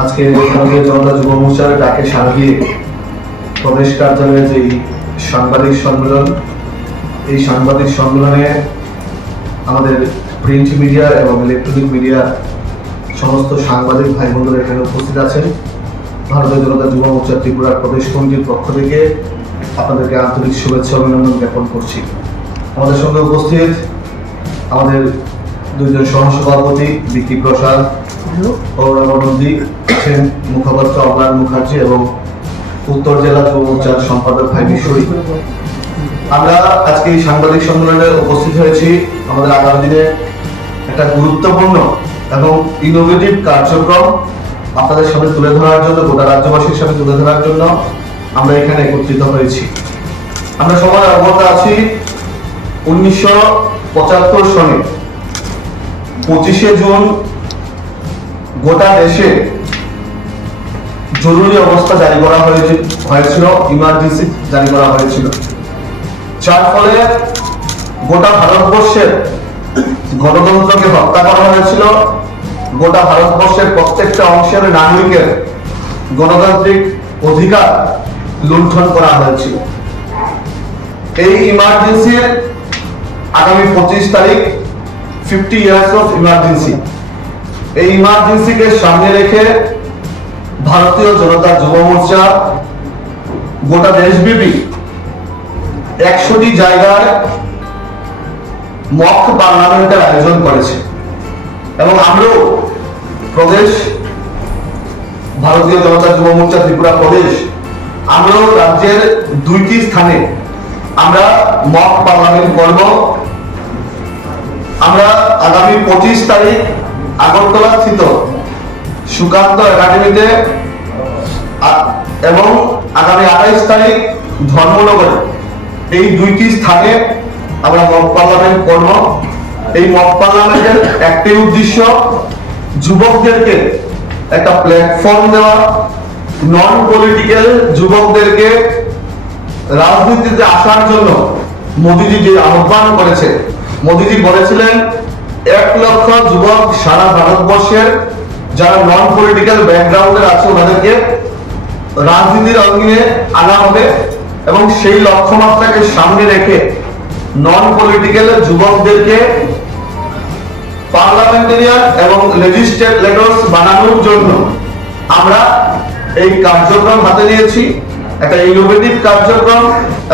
আজকে ভারতীয় জনতা যুব মোর্চার ডাকে সাড়া দিয়ে প্রদেশ কার্যালয়ে যে সাংবাদিক সম্মেলন, এই সাংবাদিক সম্মেলনে আমাদের প্রিন্ট মিডিয়া এবং ইলেকট্রনিক মিডিয়া সমস্ত সাংবাদিক ভাই বোনদের এখানে উপস্থিত আছেন। ভারতীয় জনতা যুব মোর্চা ত্রিপুরার প্রদেশ কমিটির পক্ষ থেকে আপনাদেরকে আন্তরিক শুভেচ্ছা অভিনন্দন জ্ঞাপন করছি। আমাদের সঙ্গে উপস্থিত আমাদের দুইজন সহসভাপতি বিকি প্রসাদ নন্দী, মুখপাত্র অমলান মুখার্জি এবং উত্তর জেলা যুব মোর্চার সম্পাদক ভাই বিশ্বই। আমরা আজকে এই সাংবাদিক সম্মেলনে উপস্থিত হয়েছি আমাদের আগামী দিনে একটা গুরুত্বপূর্ণ এবং ইনোভেটিভ কার্যক্রম আপনাদের সামনে তুলে ধরার জন্য, গোটা রাজ্যবাসীর সামনে তুলে ধরার জন্য আমরা এখানে একত্রিত হয়েছি। আমরা সবাই অবগত আছি 1975 সনে 25শে জুন গোটা দেশে জরুরি অবস্থা জারি করা হয়েছিল, ইমার্জেন্সি জারি করা হয়েছিল, যার ফলে গোটা ভারতবর্ষের গণতন্ত্রকে হত্যা করা হয়েছিল। গোটা ভারতবর্ষের প্রত্যেকটা অংশের নাগরিকের গণতান্ত্রিক অধিকার লুণ্ঠন করা হয়েছিল। এই ইমার্জেন্সির আগামী 25 তারিখ 50 ইয়ার্স অফ ইমার্জেন্সি, এই ইমার্জেন্সিকে সামনে রেখে ভারতীয় জনতা যুব মোর্চা গোটা দেশব্যাপী 100টি জায়গায় মক পার্লামেন্টের আয়োজন করেছে এবং আমরাও প্রদেশ ভারতীয় জনতা যুব মোর্চা ত্রিপুরা প্রদেশ, আমরাও রাজ্যের 2টি স্থানে আমরা মক পার্লামেন্ট করব। আমরা আগামী 25 তারিখ আগরতলা স্থিত সুকান্ত একাডেমিতে এবং আগামী 28 তারিখ ধর্মনগরে, এই 2টি স্থানে আমরা মক পার্লামেন্ট করব। এই মক পার্লামেন্টের একটাই উদ্দেশ্য, যুবকদেরকে একটা প্ল্যাটফর্ম দেওয়া, নন পলিটিক্যাল যুবকদেরকে রাজনীতিতে আসার জন্য মোদিজি যে আহ্বান করেছে, মোদিজি বলেছিলেন 1 লক্ষ যুবক সারা ভারতবর্ষের যারা নন পলিটিক্যাল ব্যাকগ্রাউন্ডের আছে ওনাদেরকে রাজনীতির অঙ্গনে আনা হবে এবং সেই লক্ষ্যমাত্রাকে সামনে রেখে নন পলিটিক্যাল যুবকদেরকে পার্লামেন্টারিয়ান এবং লেজিসলেটরস বানানোর জন্য আমরা এই কার্যক্রম হাতে নিয়েছি। একটা ইনোভেটিভ কার্যক্রম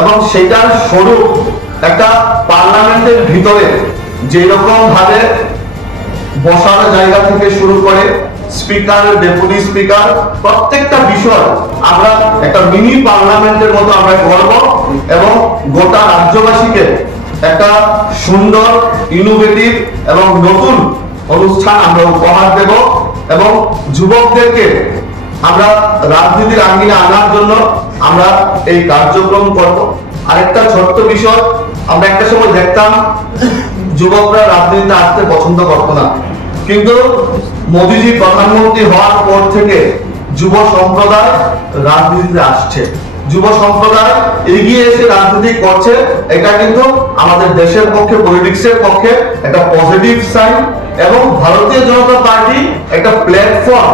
এবং সেটার স্বরূপ একটা পার্লামেন্টের ভিতরে যেরকম ভাবে বসার জায়গা থেকে শুরু করে স্পিকার, ডেপুটি স্পিকার, প্রত্যেকটা বিষয় আমরা একটা মিনি পার্লামেন্টের মতো আমরা করব এবং গোটা রাজ্যবাসীকে একটা সুন্দর, ইনোভেটিভ এবং নতুন অনুষ্ঠান আমরা উপহার দেব এবং যুবকদেরকে আমরা রাজনীতির আঙ্গিনে আনার জন্য আমরা এই কার্যক্রম করব। আরেকটা ছোট্ট বিষয়, আমরা একটা সময় দেখতাম যুবকরা রাজনীতিতে আসতে পছন্দ করতো না, কিন্তু মোদিজি প্রধানমন্ত্রী হওয়ার পর থেকে যুব সম্প্রদায় রাজনীতিতে আসছে, যুব সম্প্রদায় এগিয়ে এসে রাজনীতি করছে। এটা কিন্তু আমাদের দেশের পক্ষে, পলিটিক্সের পক্ষে একটা পজিটিভ সাইন এবং ভারতীয় জনতা পার্টি একটা প্ল্যাটফর্ম,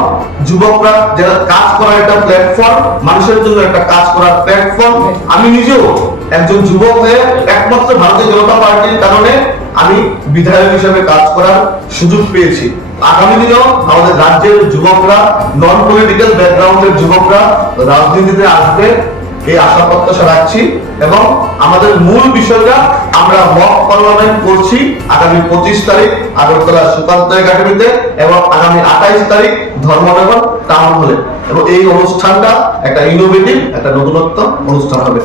যুবকরা যারা কাজ করার একটা প্ল্যাটফর্ম, মানুষের জন্য একটা কাজ করার প্ল্যাটফর্ম। আমি নিজেও একজন যুবক হয়ে একমাত্র ভারতীয় জনতা পার্টির কারণে আমি বিধায়ক হিসেবে কাজ করার সুযোগ পেয়েছি। আগামী দিনেও আমাদের রাজ্যের যুবকরা, নন পলিটিক্যাল ব্যাকগ্রাউন্ডের যুবকরা রাজনীতিতে আসবে এই আশা প্রত্যাশা রাখছি এবং আমাদের মূল বিষয়টা আমরা মক পার্লামেন্ট করছি আগামী 25 তারিখ আগরতলা সুকান্ত একাডেমিতে এবং আগামী 28 তারিখ ধর্মনগর টাউন হলে, এবং এই অনুষ্ঠানটা একটা ইনোভেটিভ, একটা নতুনত্ব অনুষ্ঠান হবে।